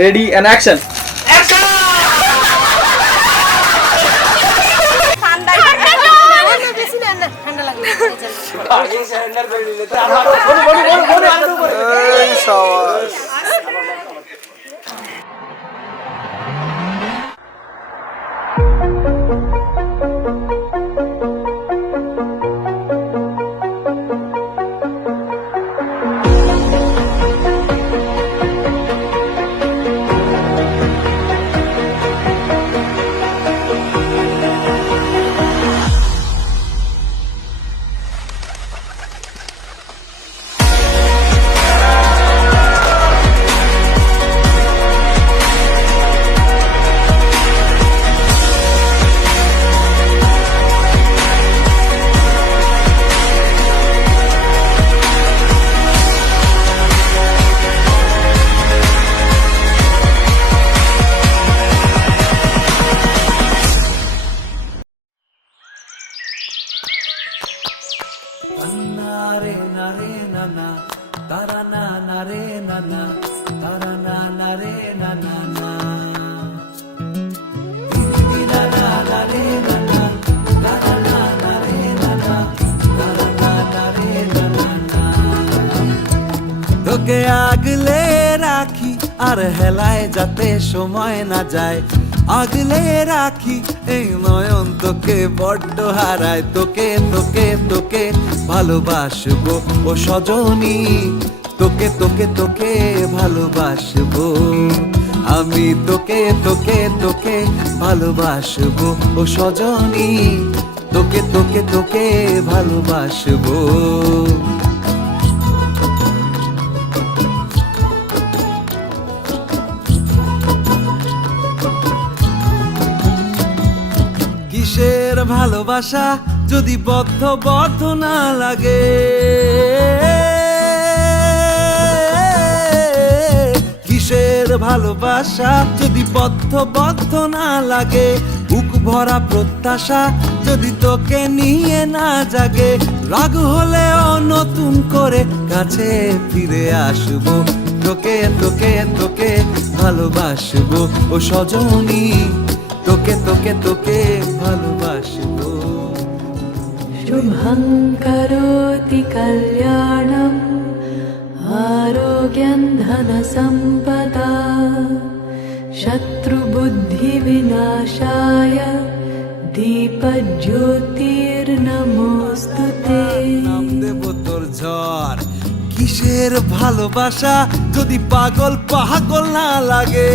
Ready and action. তোকে আগলে রাখি আর হেলায় যাতে সময় না যায়, আগলে রাখি এই নয়ন তোকে বড্ড হারায়। তোকে তোকে তোকে ভালোবাসবো ও সজনী, তোকে তোকে তোকে ভালোবাসবো আমি, তোকে তোকে তোকে ভালোবাসবো ও সজনী, তোকে তোকে তোকে ভালোবাসবো। কিসের ভালোবাসা যদি বদ্ধ বদ্ধ না লাগে, কিসের ভালোবাসা যদি বদ্ধ বদ্ধ না লাগে, বুক ভরা প্রত্যাশা যদি তোকে নিয়ে না জাগে, রাগ হলেও নতুন করে কাছে ফিরে আসবো, তোকে তোকে তোকে ভালোবাসবো ও সজনী, তোকে তোকে তোকে ভালোবাসবো। শুভং করোতি কল্যাণং আরোগ্যং ধন সম্পদা শত্রু বুদ্ধি বিনাশায় দীপজ্যোতির্নমোস্তুতে। নাম দেব তোর ঝড়। কিসের ভালোবাসা যদি পাগল পাগল না লাগে,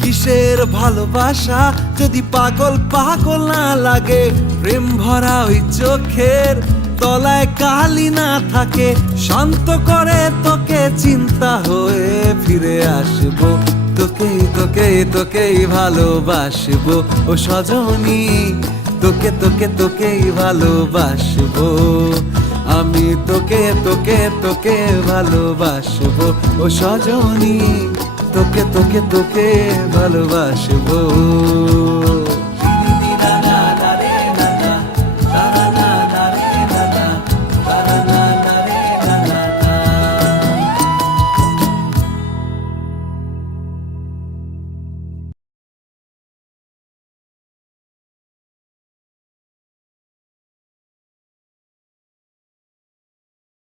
কিসের ভালোবাসা যদি পাগল পাগল না লাগে, প্রেম ভরা ওই চোখের তলায় কালি না থাকে, শান্ত করে তোকে চিন্তা হয়ে ফিরে আসবো, তোকে তোকে তোকেই ভালোবাসবো ও সজনী, তোকে তোকে তোকেই ভালোবাসবো আমি, তোকে তোকে তোকে ভালোবাসবো ও সজনী, তোকে তোকে তোকে ভালোবাসবো।